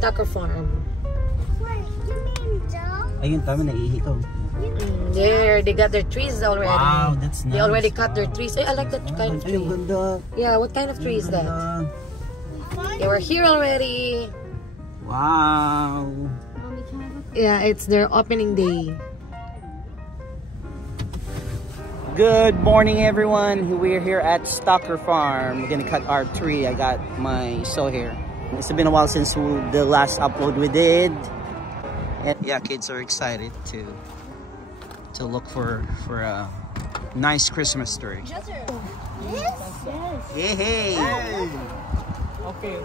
Stacker Farm. Wait, you mean Joe? Ayun, tama, naiihi ko. There, they got their trees already. Wow, that's nice. They already cut their trees. I like that kind of Ay, tree. ang ganda. Yeah, what kind of tree is that? They were here already. Wow. Yeah, it's their opening day. Good morning, everyone. We're here at Stacker Farm. We're gonna cut our tree. I got my saw here. It's been a while since the last upload we did. And yeah, kids are excited to look for a nice Christmas tree. Yes? Hey, hey. Okay.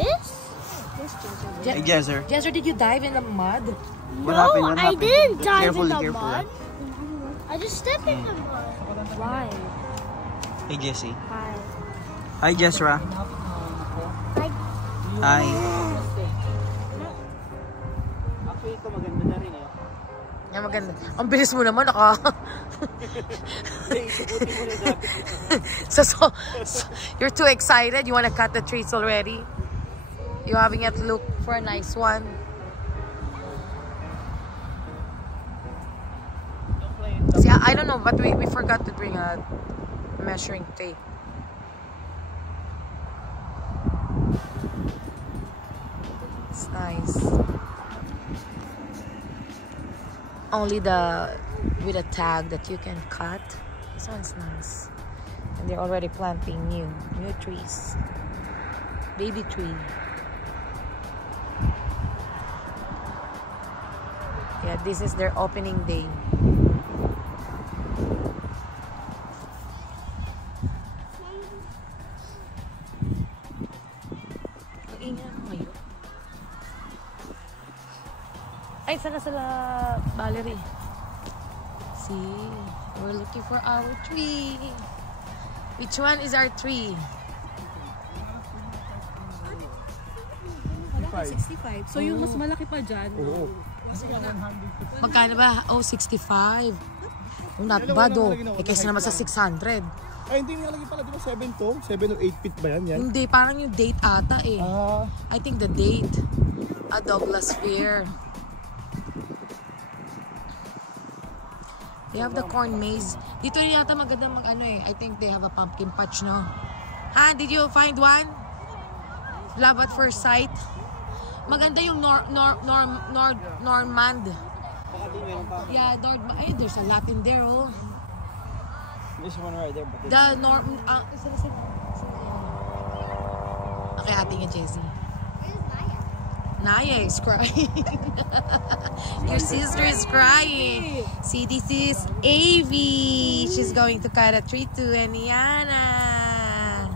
This? Hey, Jezzer. Jezzer, did you dive in the mud? What happened? What I happened? didn't Be dive careful, in be the careful, mud. I just stepped in the mud. Why? Hey, Jessie. Hi. Hi, Jessra. Hi. Actually, ito maganda na rin eh. Yeah, maganda. Ang bilis mo naman, naka... so, you're too excited? You want to cut the trees already? You having it look for a nice one? See, I don't know, but we forgot to bring a measuring tape. It's nice. Only with a tag that you can cut. This one's nice. And they're already planting new trees. Baby tree. Yeah, this is their opening day. Ang ingay mo ngayon. Ay, sana sila Valerie. See, we're looking for our tree. Which one is our tree? 65. So yung mas malaki pa dyan. Oo. Magkano ba? Oh, 65. Not bad, oh. Eh, kaysa naman sa 600. Ay, hindi nalagay pala. Di ba 7 to? 7 or 8 feet ba yan? Hindi, parang yung date ata eh. I think the date. Douglas Fir. They have the corn maze. Dito rin yata maganda mag-ano eh. I think they have a pumpkin patch, no? Ha? Did you find one? Love at first sight? Maganda yung Normand. Yeah, ay, there's a lot in there, oh. This one right there. But The okay, ating yung Jessie. Naya is crying. Your sister is crying. See, this is Avi. She's going to cut a tree to Aniana.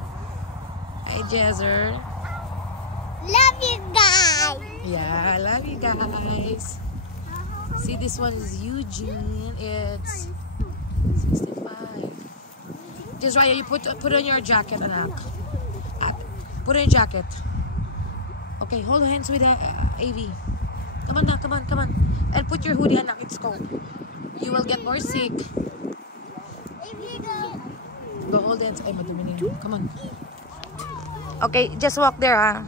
Hi, Jezzer. Love you guys. Yeah, I love you guys. See, this one is Eugene. It's 65. Just right, you put on your jacket, anak. Put on your jacket. Okay, hold hands with AV. Come on, come on, come on. And put your hoodie, anak. It's cold. You will get more sick. Go hold hands. Ay, madumi na yun. Come on. Okay, just walk there, ha.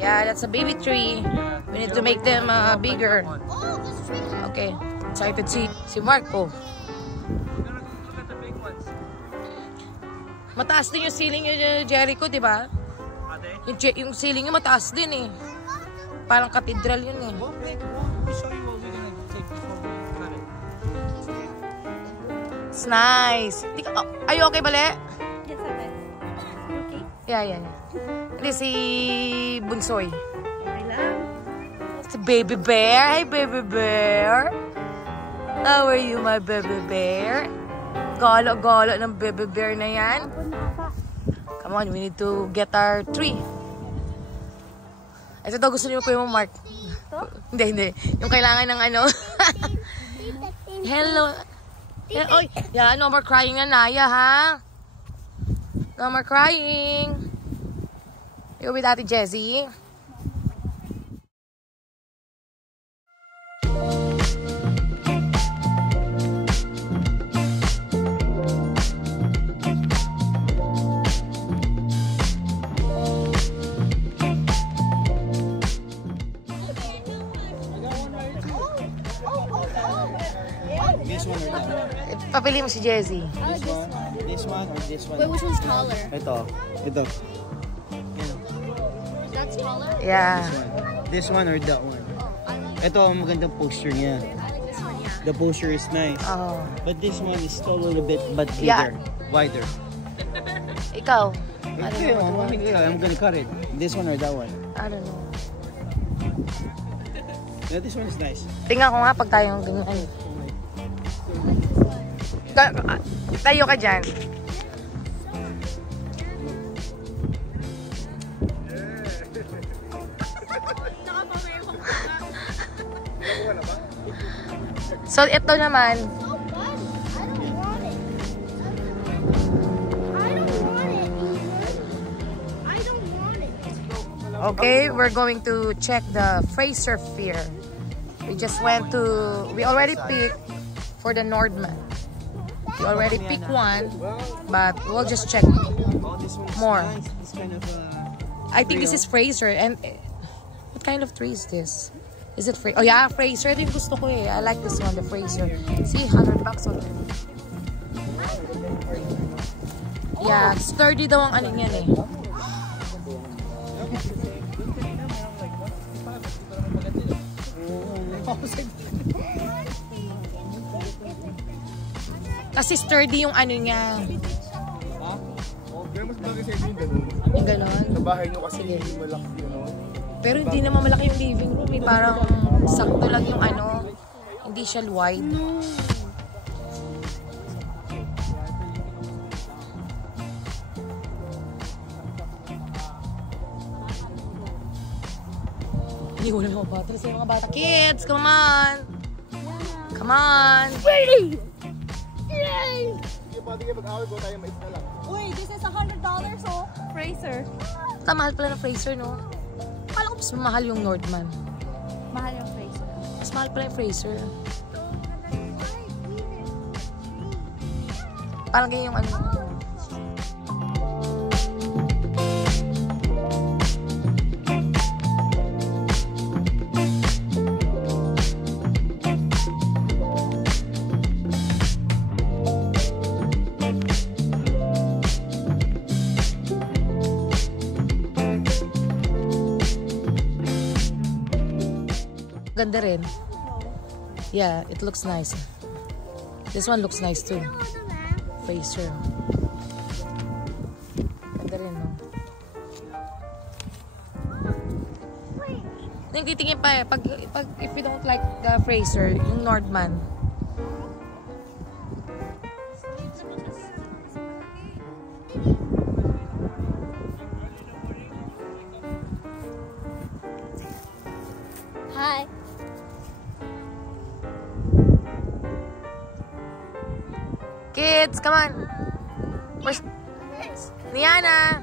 Yeah, that's a baby tree. We need to make them bigger. Okay, excited si Marco. Mataas din yung ceiling yung Jericho, di ba? Yung ceiling yung mataas din eh. Parang cathedral yun eh. It's nice. Are you okay, Bale? Yes, okay. Okay. Yeah. Hindi si Bunsoy. Okay lang. Si Baby Bear. Hi, Baby Bear. How are you, my Baby Bear? Galo-galo ng Baby Bear na yan. Come on, we need to get our tree. Ito daw gusto niyo ko yung Mark. Hindi. Yung kailangan ng ano. Hello. Oy, yeah, no more crying na, Naya, ha? No more crying. You're with Ate Jessie. Papili mo si Jessie. This one or this one? Wait, which one's taller? Ito. That's taller? Yeah. This one or that one? Ito, ang magandang poster niya. The poster is nice. Oh. But this one is still a little bit bigger. Yeah. Wider. Ikaw? Okay, I'm gonna cut it. This one or that one? I don't know. Yeah, this one is nice. Tingnan ko nga pag tayong ganyan. Tayo ka dyan. So, ito naman. I don't want it. I don't want it. Okay, we're going to check the Fraser Fair. We already picked for the Nordman. We already picked one, but we'll just check more. It's kind of I think this is Fraser. And what kind of tree is this? Is it Fraser? Oh yeah, Fraser. Ito yung gusto ko eh. I like this one, the Fraser. See, $100 on it. Yeah, sturdy daw ang ano yan eh. Kasi sturdy yung ano niya. Pero mas bagay sa inyo yung ganun. Yung ganon. Sa bahay nyo kasi hindi malaki, Pero hindi naman malaki yung living room eh. Parang sakto lang yung ano. Hindi siya wide. Hindi ko alam yung mga bata. Sa mga bata. Kids, come on! Come on! Yay! Yung pati kayo mag-away ko tayo mais na lang. Uy, this is $100 oh. Fraser. Mahal pala ng Fraser, no? Akala ko mas mahal yung Nordman. Mahal yung Fraser. Mas mahal pala yung Fraser. Parang ganyan yung ano. Ganda rin. Yeah, it looks nice. This one looks nice too. Fraser. Ganda rin, no? Yung titingin pa eh, if you don't like the Fraser, yung Nordman. Hi. Kids, come on. Where's Niana?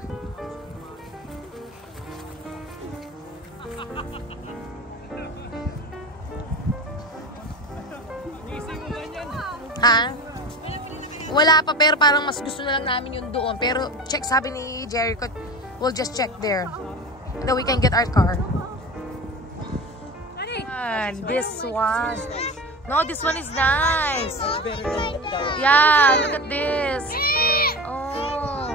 Ha? Wala pa, pero parang mas gusto na lang namin yung doon. Pero check, sabi ni Jericho, we'll just check there. And then we can get our car. And this one. No, this one is nice. Yeah, look at this. Oh.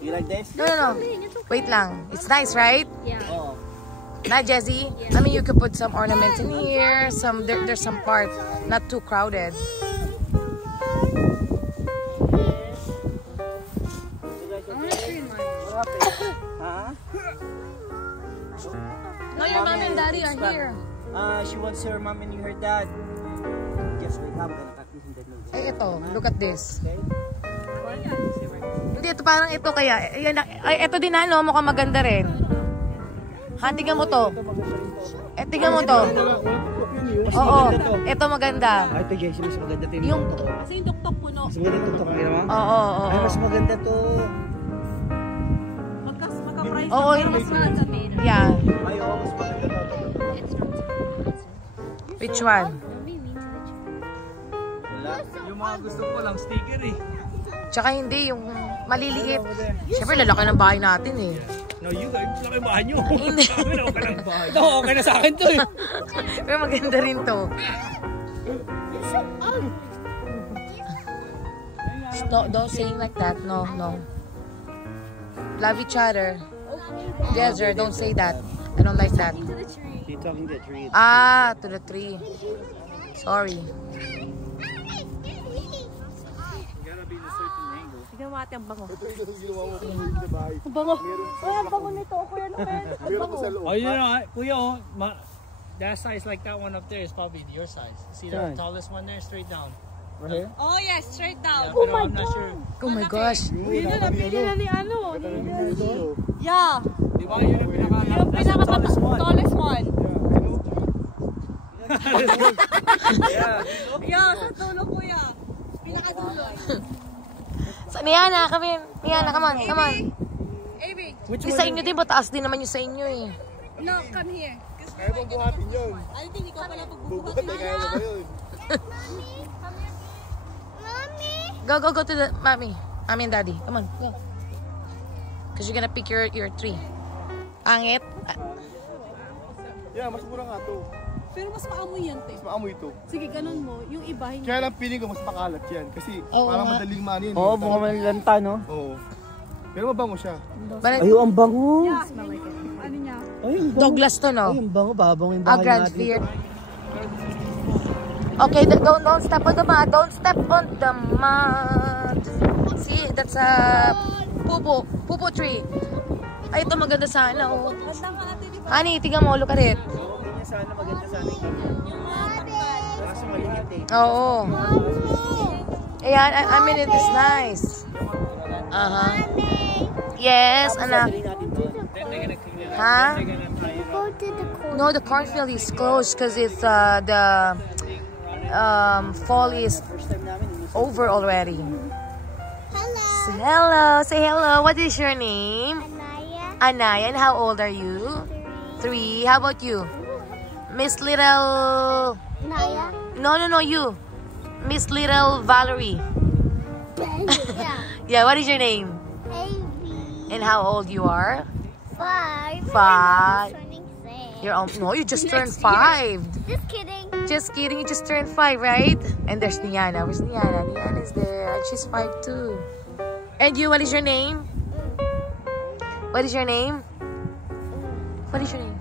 You like this? No. Wait lang. It's nice, right? Yeah. Oh. Not Jessie? I mean, you could put some ornaments in here. There's some parts. Not too crowded. Huh? No, your mom and daddy are here. She wants her mom and her dad. Just wait, I'm gonna cut this in the notes. Eh, ito. Look at this. Okay? Hindi, ito parang ito kaya. Ay, ito din ano, mukhang maganda rin. Ha, tingnan mo to. Eh, tingnan mo to. Oo, ito maganda. Ito, Jessie, mas maganda ito Yung, Kasi yung tuktok puno. mas maganda ito, pakita mo? oo. Ay, mas maganda to. Magka-price Oo, pero mas mahal sa main. Yeah. Ay, oo, mas maganda to. Which one? Wala. Yung mga gusto ko lang sticker eh. Tsaka hindi, yung maliliit. Siyempre, lalaki ng bahay natin eh. No, you guys, wala kayo bahay nyo. Hindi. Wala ka ng bahay. Ito, okay na sa akin to eh. Pero maganda rin to. Don't say like that. No, no. Love each other. Desert, don't say that. I don't like that. You're talking to the tree. Ah, to the tree. Sorry. Tignan mo ate ang bango. Ito yung ginawa mo kung hindi na bahay. Ang bango. Ay, ang bango nito. Kuya Noel. Meron ko sa loob. Oh, you know, kuya, oh, that size like that one up there is probably your size. See the tallest one there, straight down. Right here? Oh yes, straight down. Yeah, pero I'm not sure. Oh my gosh. Yun na napili na ni ano. Yeah. Di ba, yun yung pinaka... Yung pinaka-tallest one. Yeah, sa tulo kuya. Pinaka-dulo. Sa Niana, kami. Niana, come on, come on. Amy, Di sa inyo din, mataas din naman yung sa inyo eh. no, come here. Kaya mong buhatin yun. I think ikaw pala Bubuhat eh, kaya mo ba yun? Go, go, go to the mommy. Mommy and daddy. Come on, go. Because you're gonna pick your tree. Angit. Yeah, mas mura nga to. Pero mas maamoy yan, te. Mas maamoy ito. Sige, ganun mo. Yung iba, hindi. Kaya lang piling ko mas makalat yan. Kasi Oo parang nga. madaling mano yun. Oo, mukha malanta, no? Oo. Pero mabango siya. But Ay, ang bango. Ano niya? Ay, ang bango. Douglas to, no? Ay, ang bango. Babang yung A bahay grand natin. fear. Okay, don't step on the mud. Don't step on the mud. See, that's a pupo tree. Ay, ito maganda sana, oh. Honey, tingnan mo, look at it. Sana maganda sana yung kaso maliit eh. Oo. Ayan, I mean, it is nice. Yes, anak. Huh? No, the cornfield is closed because it's the fall is over already. Hello. Say hello. Say hello. What is your name? Anaya. Anaya. And how old are you? 3. How about you? Miss Little... Anaya. No, you. Miss Little Valerie. Yeah. Yeah, what is your name? Baby. And how old you are? 5. 5. Turning 6. You're no, you just turned 5. Just kidding. Just kidding, you just turned 5, right? And there's Niana. Where's Niana? Niana's there. And she's 5 too. And you, what is your name? What is your name? What is your name?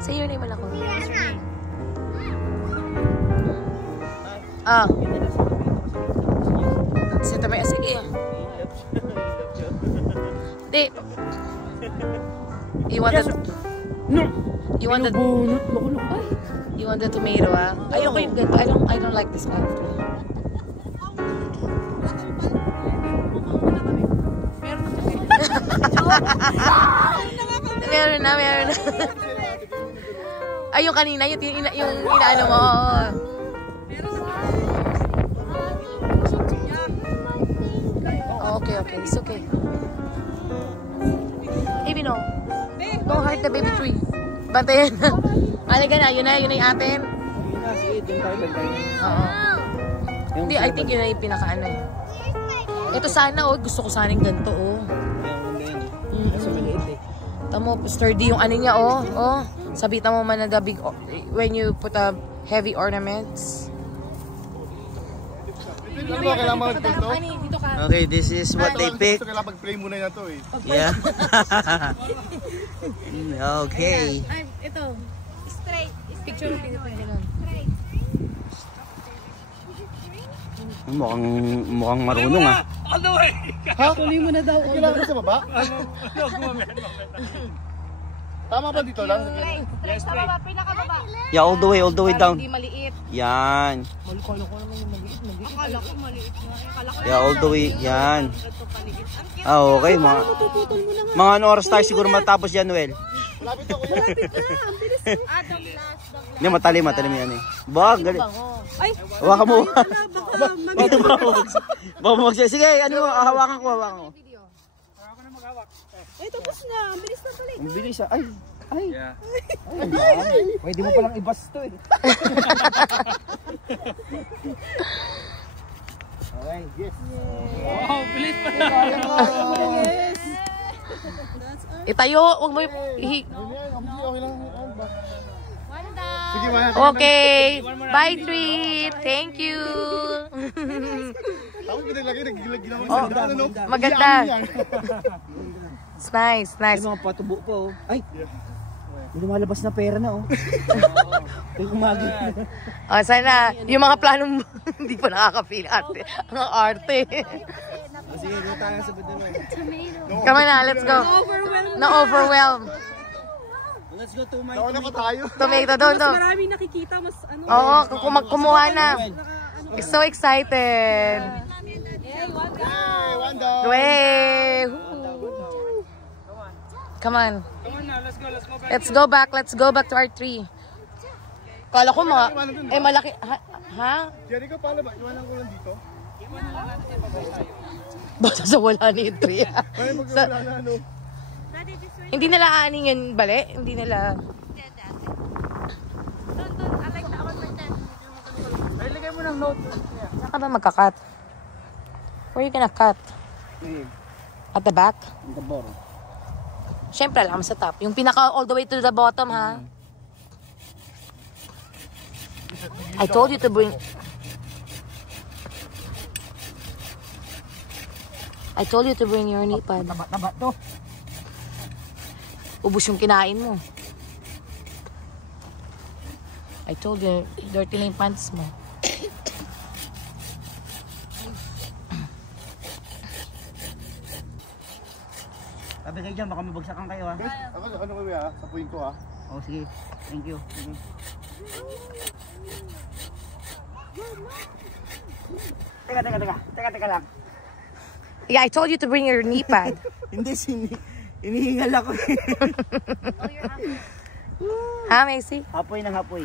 Say your name, anak ko. Ah. Sige, tamay. Sige. Di. You want the... No! You want the... Bunot. Loko. You want the tomato, ah? Ayoko yung ganito. I don't like this kind of tree. Meron na. Ay, yung kanina, yung inaano mo. Oh, okay. It's okay. Baby, no. Don't hurt the baby tree. Bantayan na. Halika na, yun na yung atin. Oo. Hindi, I think yun na yung pinakaano eh. Ito sana, oh. Gusto ko sana yung ganito, oh. Tamo, sturdy yung ano niya, oh. Oh. Sabitan mo man na the big, when you put a heavy ornaments. Okay, this is what they pick. Gusto kailangan mag-play muna na to eh. Yeah. Okay. Ay, ito. Straight. Picture ng ganun. Mukhang marunong ah. On the way! Tuloy mo na daw. Kailangan sa baba? No, gumamit. Tama ba dito lang? Yes, straight. Yeah, all the way down. Hindi maliit. Yan. Akala ko maliit na. Akala ko Yeah, all the way. Yan. Ah, okay. Mga ano oras tayo siguro matapos yan, Noel? Malapit ako yan. Hindi, matalim yan eh. Baka, galit. Ay, Hawakan mo. baka Baka sige, ano mo, hawakan ko. Ay, tapos na. Ang bilis na tuloy. Ang bilis ah. Ay. Yeah. Pwede mo palang ibas to eh. Okay, yes. Oh, bilis pa na. Yes. Itayo, huwag mo Okay lang. Sige, Okay. Bye, Treat. Thank you. Ako pinaglagay, nagigilagin naman Oh, sa ano. maganda. It's nice, nice. Ay, mga patubo po. Ay! May lumalabas na pera na, oh. May kumagi. Oh, sana, yung mga planong hindi pa nakaka-feel ate. Ang arte. Sige, doon tayo sa banda na. Come on na, let's go. Na-overwhelm. Let's go to my Nauna pa tayo. Tomato, doon. Maraming nakikita, mas ano. Oo, kumuha na. So excited. Hey, Wanda. Way! Come on. Come on now, let's go back. Let's go back to our tree. Kala ko mga, malaki, ha? Jericho, paano ba? Iwanan ko lang dito. Basta sa wala ni tree. Ay, magkawala na ano. Hindi nila aaning yun, bale? Hindi nila... Ay, lagay mo ng note. Saan ka ba magka-cut? Where you gonna cut? At the back? In the bottom. Siyempre, alam sa top. Yung pinaka all the way to the bottom, ha? I told you to bring... I told you to bring your knee pad. Taba to. Ubus yung kinain mo. I told you, dirty na yung pants mo. Sabi kayo dyan, baka mabagsakan kayo, ha? Ako, ano ko ha? Sapuin ko ha? Oh, sige. Thank you. Teka lang. Yeah, I told you to bring your knee pad. Hindi, inihingal ako. Ha, Macy? Hapoy na hapoy.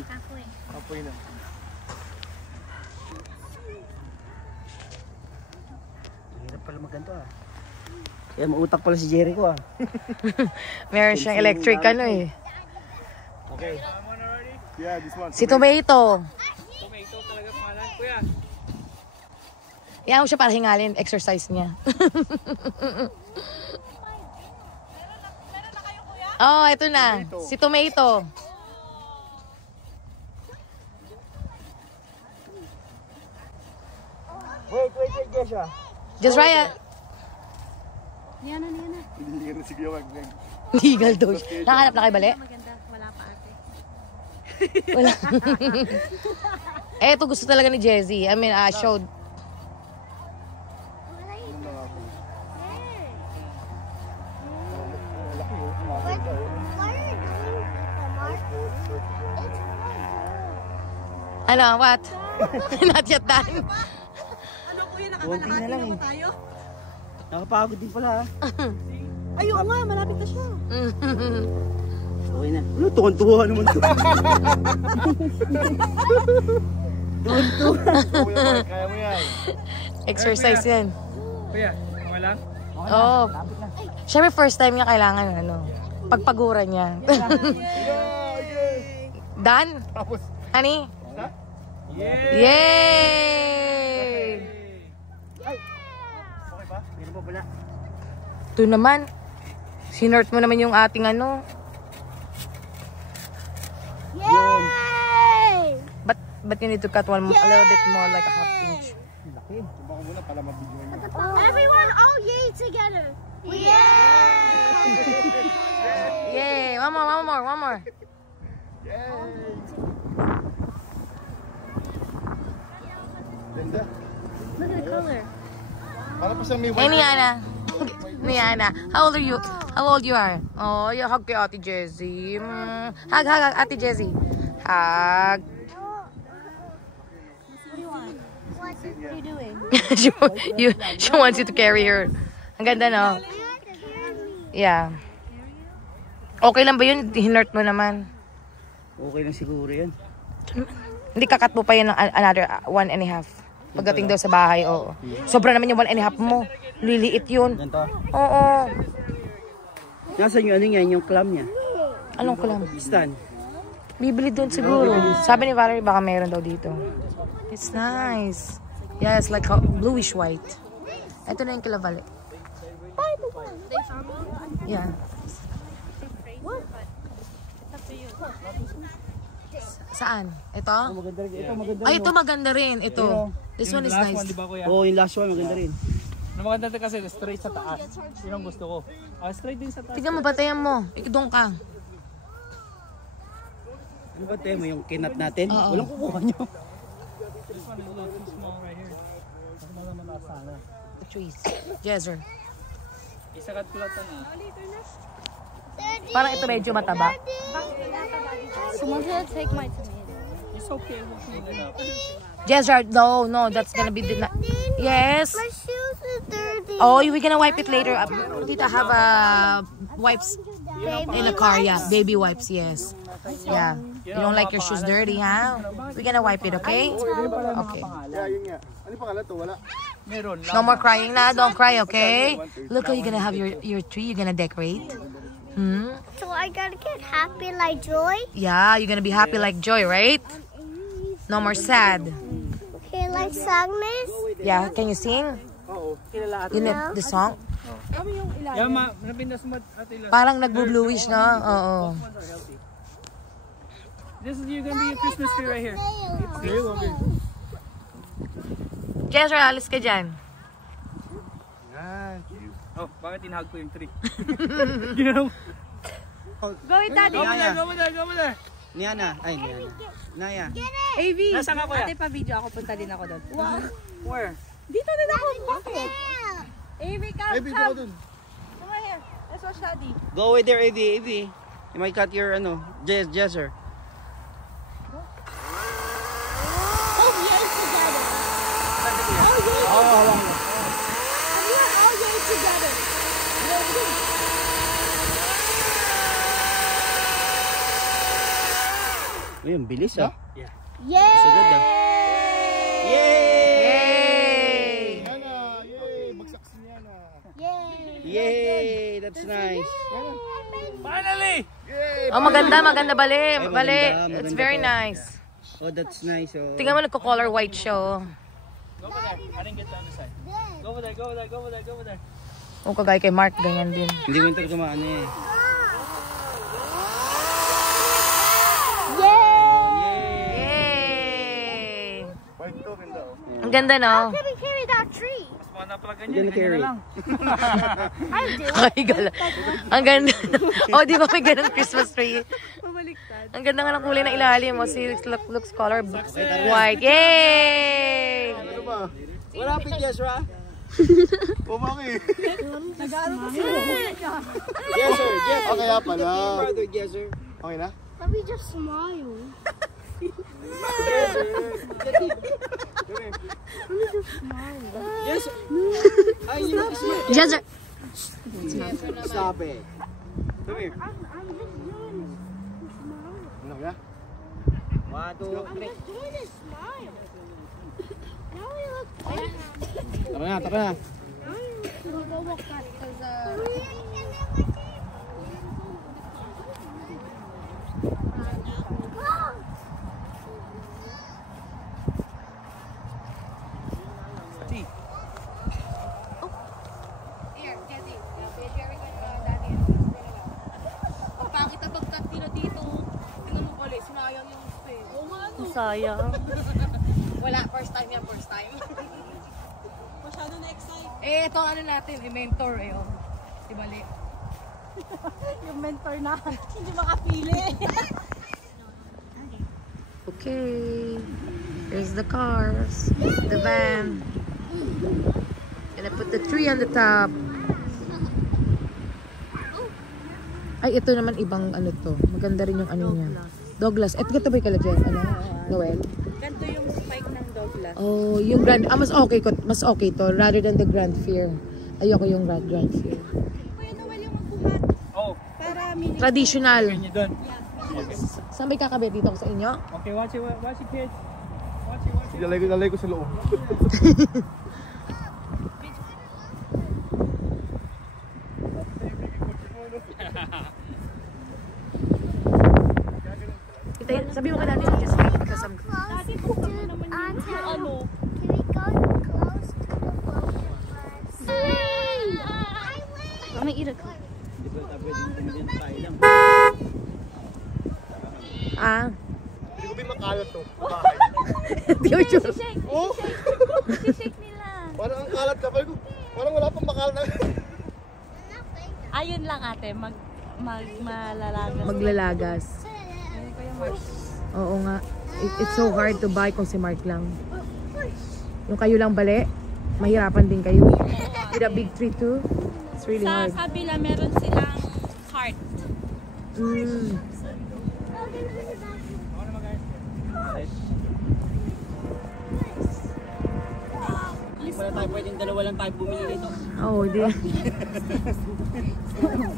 Sapuin na. Hirap pala magganto, ha? Kaya mautak pala si Jericho, ha? Meron siyang electric ano eh. Okay. Yeah, this one. Si Tomato. Tomato talaga pangalan. Kuya. Iyan mo siya para hingalin, exercise niya. Oh, ito na. Si Tomato. Wait, Joshua. Just Ryan. Hindi na sige wag. Legal daw siya. Nakahanap na kayo bali? Maganda, wala pa ate. Wala. Ito gusto talaga ni Jezzy. I mean, showed. Ano, what? Not yet done. Ano kuya, Konti na lang, nakakalahati naman eh. tayo? Nakapagod din pala, ha? Ay, oo nga, malapit na siya. Okay na. Ano, tuwan-tuwa naman to. Kaya mo yan. Exercise yan. Kuya, okay lang? Oo. Siyempre, first time niya kailangan, ano, pagpaguran niya. Done? Tapos, Honey? Yeah! Yay! okay ba? Meron pa pala. Ito naman. Sinort mo naman yung ating ano. Yay! But you need to cut one a little bit more, like a half inch. Laki. Suba ko muna para mabidyo nyo. Everyone, all yay together. Yay! Yay! One more. Ganda. Look at the color. Para pa siyang may Hey, Niana. How old are you? How old you are? Oh, you hug kay Ate Jessie. Hug, Ate Jessie. Hug. What are you doing? she wants you to carry her. Ang ganda, no? Yeah. Okay lang ba yun? Hinurt mo naman. Okay lang siguro yan. Hindi kakat mo pa yun ng another 1.5. Pagdating daw sa bahay, oo. Sobra naman yung 1.5 mo. Liliit yun. Ganito. Oo. Nasaan yung ano niya, yung clam niya? Anong kulam? Stand. Bibili doon siguro. Sabi ni Valerie, baka meron daw dito. It's nice. Yeah, it's like a bluish white. Ito na yung kila Valerie. They found one? Yeah. What? It's up to you. Saan? Ito? Maganda rin. Ito maganda Ay, ito maganda rin. Ito. This one is last nice. one, di ba, kuya? Oo, yung last one maganda rin. Ang maganda ito kasi straight sa taas. Yun ang gusto ko. Straight din sa taas. Tignan mo, batayan mo. Ikidong ka. Ano ba tayo mo yung kinat natin? Oo. Walang kukuha nyo. This one is a little too small right here. Mas mataas sana. The trees. Jezer. Isa kat kulatan na. Parang ito medyo mataba. Someone's gonna take my tomato. It's okay. We'll clean it up. Jezer, no, that's gonna be the... Yes. My shoes are dirty. Oh, we're gonna wipe it later. Tita have wipes in the car, yeah. Baby wipes, yes. Yeah. You don't like your shoes dirty, huh? We're gonna wipe it, okay? Okay. Yeah, yun nga. Ano yung pangalan to? Wala. Meron. No more crying na. Don't cry, okay? Look how you're gonna have your tree. You're gonna decorate. Hmm? So I gotta get happy like Joy? Yeah, you're gonna be happy like Joy, right? No more sad. Okay, like sadness? Yeah, can you sing? You know the song? Yeah, napindas mo ate lang. Parang nagbo-bluish, no? Oo. This is gonna be your Christmas tree right here. Jezer, alis ka dyan. Oh, bakit tinahag ko yung tree? Ginawa. Go with daddy. Go over there, go over there, go over there. Niana. Ay, Niana. Naya. AV, Nasaan ka, kuya? ate pa video ako, punta din ako doon. Wow. Where? Dito din ako, bakit? AV, come, Ay, bito ka come. dun. Come on here. Let's watch daddy. Go with there, AV. AV. You might cut your, Jezer. Oh, yay together. Oh, We are all yay together. Uy, ang bilis ah. Yeah. Yay! Sagad ah. Yay! Niana, yay! Bagsak si Niana. Yay! Yay! That's nice. Finally! Yay! Oh, maganda, maganda. Bali, Ay, bali. maganda, It's maganda very to. nice. Oh, that's nice. Oh. Tingnan mo, nagko-color white siya, oh. Go over there. I didn't get the other side. Go over there, go over there, go over there, go over there. Oh, kagaya kay Mark, ganyan din. Hindi mo talaga maano eh. Yay! White to, ganda oh. Ang ganda, no? Can we carry that tree? Mas mga napala Gonna ganyan, carry. ganyan na lang. I do. Ay, gala. Ang ganda. Oh, di ba may ganun Christmas tree? Pabaliktad. Ang ganda nga ng kulay na ilalim mo. See, looks color white. Yay! Ano ba? What happened, Jezra? Umaki. Jezer, Jezer. Ah, kaya pala. Brother Jezer. Okay na? Let me just smile. Jezer. Ay, you know, Jezer. stop it. Come here. Ano kaya? 1, 2, 3. Doing a smile. Now we look Tara na, tara na. We'll go walk back because Sayang. Wala, first time yan, first time. Masyado na-excite. Eh, ito ano natin, mentor eh. Oh. Di bali. Yung mentor na. Hindi makapili. Okay. Here's the cars. The van. And I put the tree on the top. Ay, ito naman ibang ano to. Maganda rin yung ano niya. Douglas. Ito ba yung kalagyan? Ano? Noel? Ganito yung spike ng Douglas. Oh, yung grand, mas okay to rather than the Grand Fear. Ayoko yung Grand Fear. Kuya Noel yung magbuhat. Oh, Para mini. Traditional. ganyan doon. Saan ba kakabit dito sa inyo? Okay, watch it kids. Watch it. Ilalay ko sa loob. Sabi mo ka dati yung just because I'm... Dati po kami naman yung ano. Can we go close to the boat? Ah. Hindi ko ba makalat to? Bahay. Future. Oh! Shake nila. Parang ang kalat ka. Parang wala pang makalat na. Ayun lang ate, malalagas. Maglalagas. Oo nga. It's so hard to buy kung si Mark lang. Yung kayo lang bali, mahirapan din kayo. With a big tree too, it's really hard. Sa kabila, meron silang cart. Mm. Hindi pala tayo pwedeng dalawa lang tayo bumili nito. Oo, di.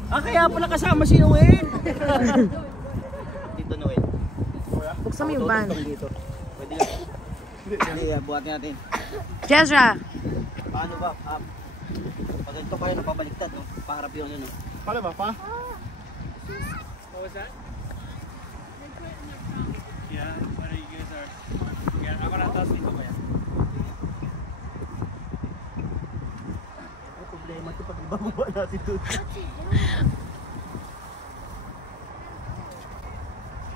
Kaya pala kasama si Noel. Dito Noel. Buksan mo yung van. Dito. Pwede lang. Hindi, buhatin natin. Jezra! Paano ba? Pag ganito kayo napabaliktad, no? Paharap yun, no? Paano ba, pa? What was that? Yeah, what you guys are? Yeah, ako na taas dito kaya. Ay, problema ito pag ibababa natin doon.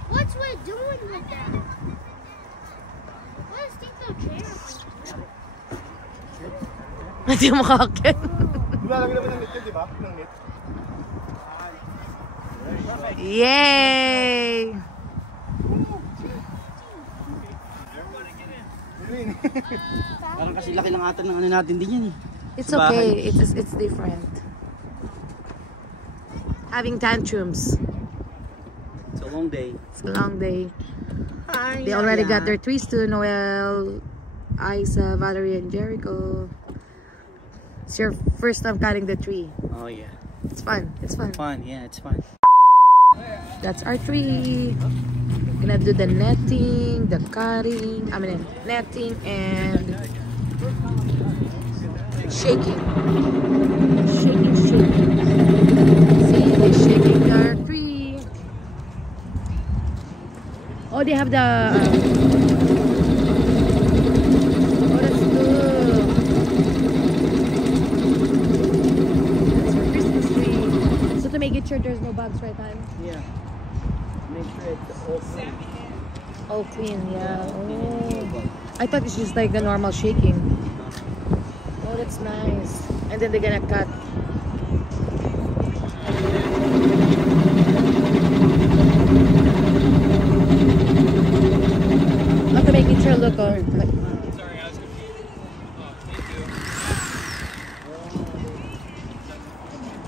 What's we doing with that? Let's take the chair. Hindi mo makakit. Nilalagay naman ng net yun, di ba? Ng net. Yay! Parang kasi laki lang ata ng ano natin din yan eh. It's Sa bahay. okay. It's different. Having tantrums. It's a long day. It's a long day. They already got their trees too. Noel, Isa, Valerie, and Jericho. It's your first time cutting the tree. Oh yeah. It's fun. It's fun. Fun, yeah, it's fun. That's our tree. Gonna do the netting, the cutting. I mean, netting and shaking. Shaking. See, they're shaking our tree. Oh, they have the. Oh, that's good. That's our Christmas tree. So to make it sure there's no bugs, right, hon? Yeah. Make sure it's all clean. Oh, clean, yeah. Oh. I thought it's just like the normal shaking. Oh, that's nice. And then they're gonna cut. Not to make it sure look like. Sorry, I was confused. Oh, thank you.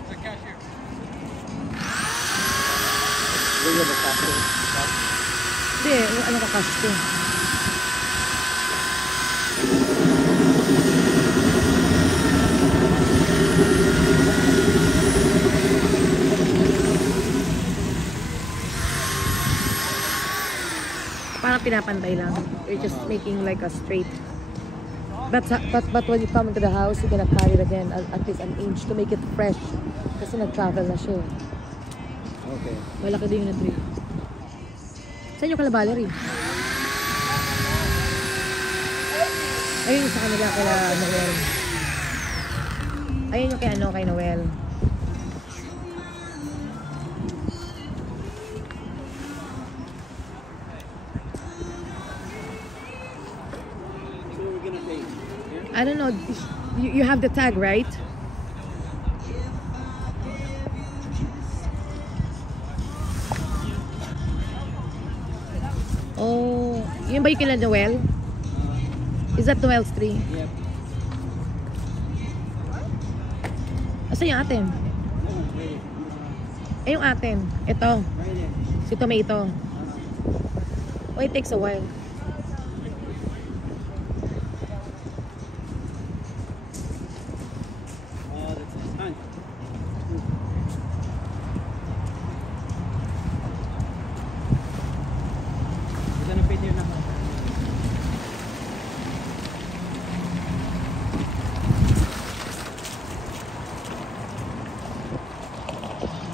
The cashier. Really the castle. Hindi, ano ka kaste? Parang pinapantay lang. You're just making like a straight. But when you come into the house, you're gonna cut it again at least an inch to make it fresh. Kasi nag-travel na siya. Okay. Malaki din yung na-tree. Saan yung kala Valerie? Ayun yung sa kanila kala Noel. Ayun yung kay Noel. So we're gonna pay. I don't know. You have the tag, right? Oh, yun ba yung kila Noel? Is that Noel's tree? Yep. Asa yung atin? Eh, yung atin. Ito. Si Tomato. Oh, it takes a while. Oh, that's nice. We're gonna pay here now.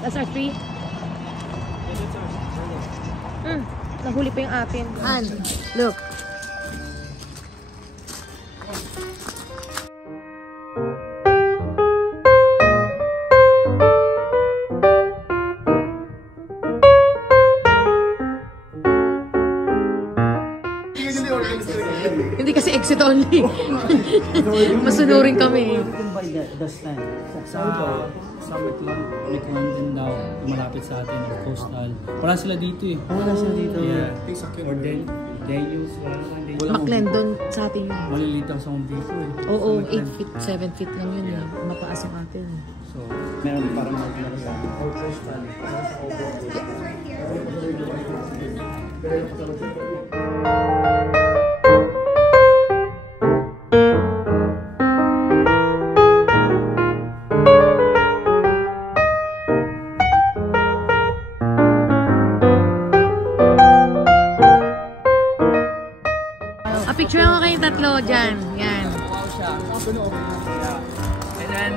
That's our tree. Nahuli pa yung atin. And, look. Hindi kasi exit only. Masunurin kami. By the stand. Sa Summit lang. Din daw. Malapit sa atin. Or Coastal. Wala sila dito eh. Wala sila dito. Yeah. Or Deus. Wala naman Deus. McLendon sa atin yun. Maliliit ang sound dito eh. Oo, 8 feet, 7 feet lang yun. Yeah. Mataas ang atin. So, Meron parang mag-laro sa Picture mo kayong tatlo dyan. Yan.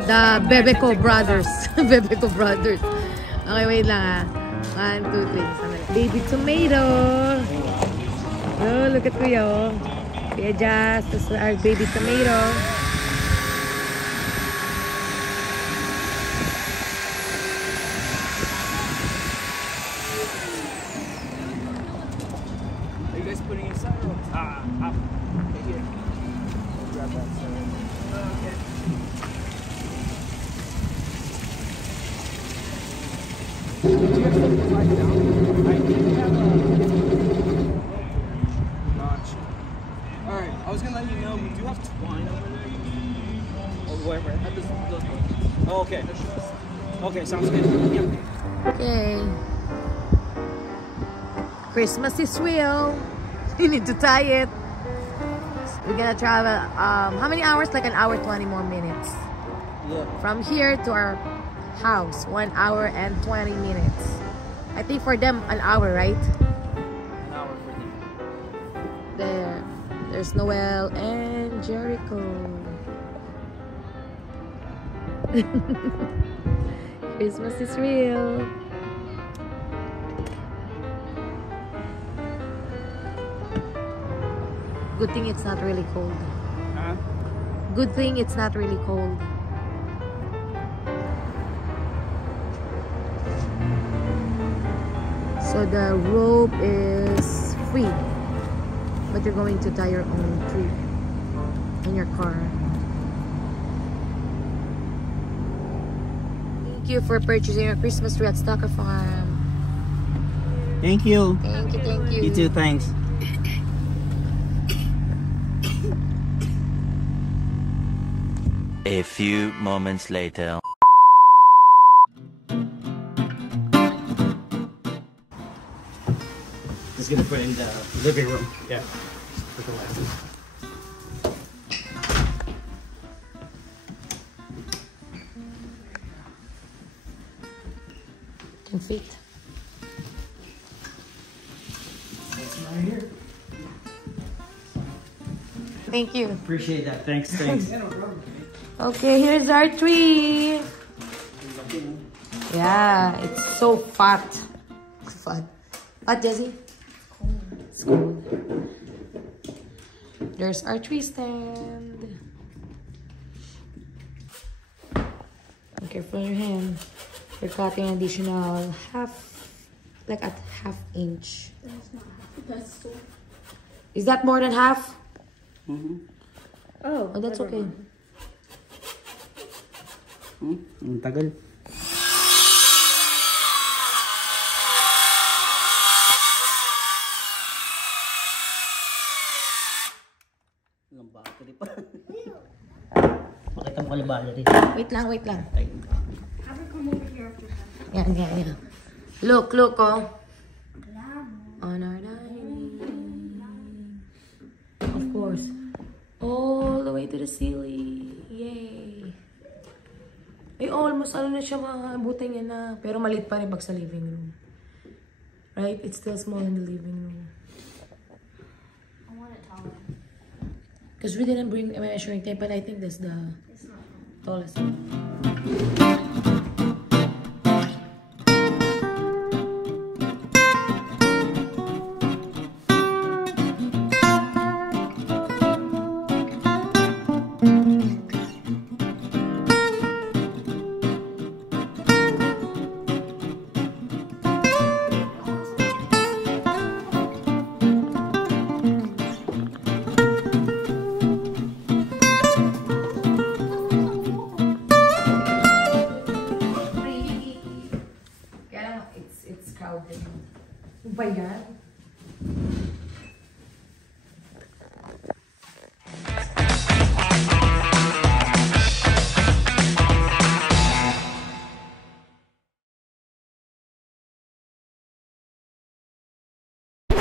The Bebeco Brothers. Bebeco Brothers. Okay, wait lang ah. 1, 2, 3. Baby tomato. Oh, look at Kuya. Oh. Kuya Jazz. This is our baby tomato. Are you guys putting inside or up? Okay, here. Grab that. Okay. Alright, I was gonna let you know, we do have twine over there. Or wherever. Oh, okay. Okay, sounds good. Yeah. Okay. Christmas is real. You need to tie it. We're gonna travel, how many hours? Like an hour, 20 more minutes. Yeah. From here to our house, 1 hour and 20 minutes. I think for them, an hour, right? An hour for them. There's Noel and Jericho. Christmas is real. Good thing it's not really cold. Huh? Good thing it's not really cold. So the rope is free, but you're going to tie your own tree in your car. Thank you for purchasing your Christmas tree at Stalker Farm. Thank you. Thank you, thank you. You too, thanks. A few moments later. Just gonna put it in the living room. Yeah. Put the lights. 10 feet. Thank you. Appreciate that. Thanks, thanks. Okay, here's our tree. Yeah, it's so fat. Fat. Fat, Jessie? It's cold. There's our tree stand. Be careful on your hand. We're cutting an additional like a half inch. That's not half. That's so. Is that more than half? Mm-hmm. Oh, Oh, that's okay. Ang tagal. Ilang battery pa. Pakita mo ka battery. Wait lang, wait lang. Have her come over here after that. Yan, yan, yan. Look, oh. On our dining. Of course. All the way to the ceiling. Yay. Ay, almost ano na siya, mga buti niya na. Pero maliit pa rin pag sa living room. Right? It's still small in the living room. I want it taller. Because we didn't bring a measuring tape, but I think that's the tallest one.